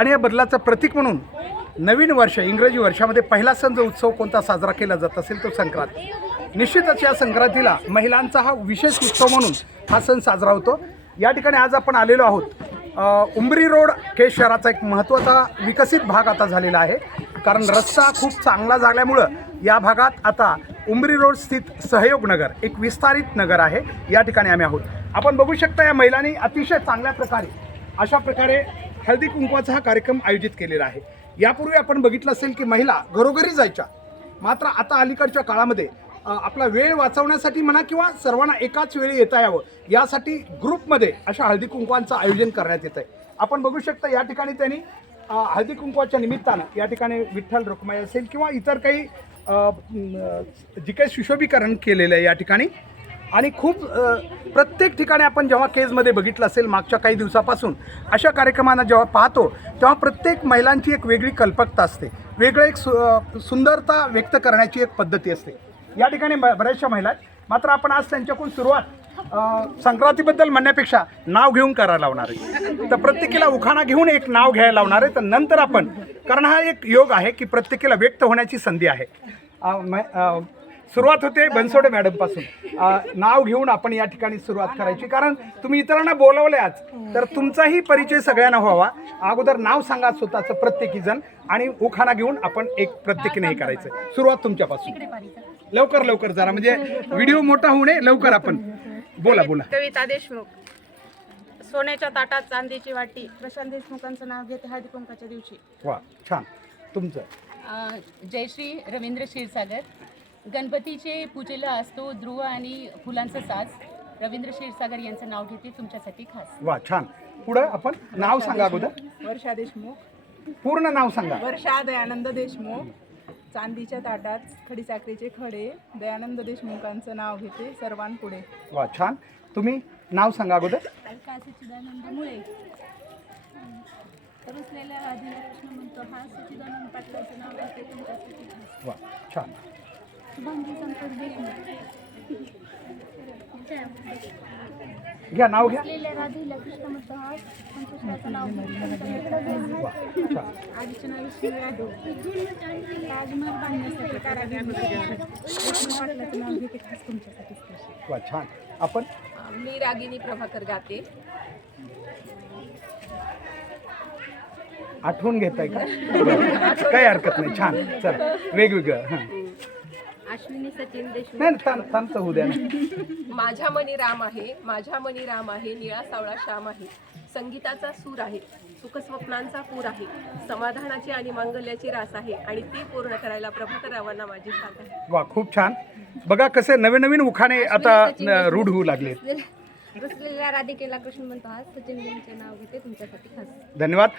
आणि या बदलाचं प्रतीक म्हणून नवीन वर्ष इंग्रजी वर्षामध्ये पहिला सण जो उत्सव कोणता साजरा केला जात असेल तो संक्रांत. निश्चितच या संक्रांतीला महिलांचा हा विशेष उत्सव म्हणून हा सण साजरा होतो. या ठिकाणी आज आपण आलेलो आहोत. उंबरी रोड के शहराचा एक महत्त्वाचा विकसित भाग आता झालेला आहे. कारण रस्ता खूप चांगला झाल्यामुळं या भागात आता उंबरी रोड स्थित सहयोग नगर एक विस्तारित नगर आहे. या ठिकाणी आम्ही आहोत. आपण बघू शकता या महिलांनी अतिशय चांगल्या प्रकारे अशा प्रकारे हळदी कुंकवाचा हा कार्यक्रम आयोजित केलेला आहे. यापूर्वी आपण बघितलं असेल की महिला घरोघरी जायच्या. मात्र आता अलीकडच्या काळामध्ये आपला वेळ वाचवण्यासाठी म्हणा किंवा सर्वांना एकाच वेळी येता यावं यासाठी ग्रुपमध्ये अशा हळदी कुंकवांचं आयोजन करण्यात येत आहे आपण बघू शकता या ठिकाणी त्यांनी हळदी कुंकवाच्या निमित्तानं या ठिकाणी विठ्ठल रुक्माई असेल किंवा इतर काही जी काही सुशोभीकरण केलेलं आहे या ठिकाणी आणि खूप प्रत्येक ठिकाणी आपण जेव्हा केजमध्ये बघितलं असेल मागच्या काही दिवसापासून अशा कार्यक्रमांना जेव्हा पाहतो तेव्हा प्रत्येक महिलांची एक वेगळी कल्पकता असते. वेगळं एक सु सुंदरता व्यक्त करण्याची एक पद्धती असते. या ठिकाणी ब- बऱ्याचशा महिला आहेत. मात्र आपण आज त्यांच्याकडून सुरुवात संक्रांतीबद्दल म्हणण्यापेक्षा नाव घेऊन करायला लावणार आहे. तर प्रत्येकीला उखाणा घेऊन एक नाव घ्यायला लावणार आहे. तर नंतर आपण कारण हा एक योग आहे की प्रत्येकीला व्यक्त होण्याची संधी आहे. म- सुरुवात होते बनसोडे मॅडमपासून नाव घेऊन आपण या ठिकाणी सुरुवात करायची. कारण तुम्ही इतरांना बोलवले आज तर तुमचाही परिचय सगळ्यांना व्हावा. अगोदर नाव सांगा स्वतःचं प्रत्येकी जण आणि उखाणा घेऊन आपण एक प्रत्येकीने हे करायचं. सुरुवात तुमच्यापासून. लवकर लवकर जरा म्हणजे व्हिडिओ मोठा होऊ नये लवकर आपण. बोला बोला. कविता देशमुख. सोन्याच्या ताटात चांदीची वाटी. प्रशांत देशमुखांचं नाव घेते हळदी कुंकाच्या दिवशी. वा छान. तुमचं? अ, जयश्री रवींद्र क्षीरसागर. गणपतीचे पूजेला असतो ध्रुव आणि फुलांचा साज. रवींद्र क्षीरसागर यांचं नाव घेते तुमच्यासाठी खास. वा छान. पुढं आपण नाव सांगा अगोदर. वर्षा देशमुख. पूर्ण नाव सांगा. वर्षा दयानंद देशमुख. चांदीच्या ताटात खडीसाखरेचे खडे. दयानंद देशमुखांचं नाव घेते सर्वांपुढे वा छान. तुम्ही नाव सांगा अगोदर. अलका सच्चिदानंद मुळे. रुसलेल्या राधेला कृष्ण म्हणतो हा सच्चिदानंद पाटलाचं नाव घेते तुमच्यासाठी खास. वा छान. घ्या नाव घ्या. हा. वा छान. आपण? मी रागिनी प्रभाकर गाते. आठवून घेताय का. काही हरकत नाही. छान. चला. वेगवेगळं. हां. अश्विनी सचिन देशमुख. नाही थांब थांबतं होऊ द्या ना. माझ्या मनी राम आहे माझ्या मनी राम आहे निळा सावळा श्याम आहे. संगीताचा सूर आहे सुखस्वप्नांचा पूर आहे समाधानाची आणि मांगल्याची रास आहे आणि ती पूर्ण करायला प्रभाकररावांना माझी साथ आहे. वा खूप छान. बघा कसे नवीन नवीन उखाणे आता रूढ होऊ लागले. रुसलेल्या राधिकेला कृष्ण म्हणतो हा सचिन यांचे नाव घेते तुमच्यासाठी खास. धन्यवाद.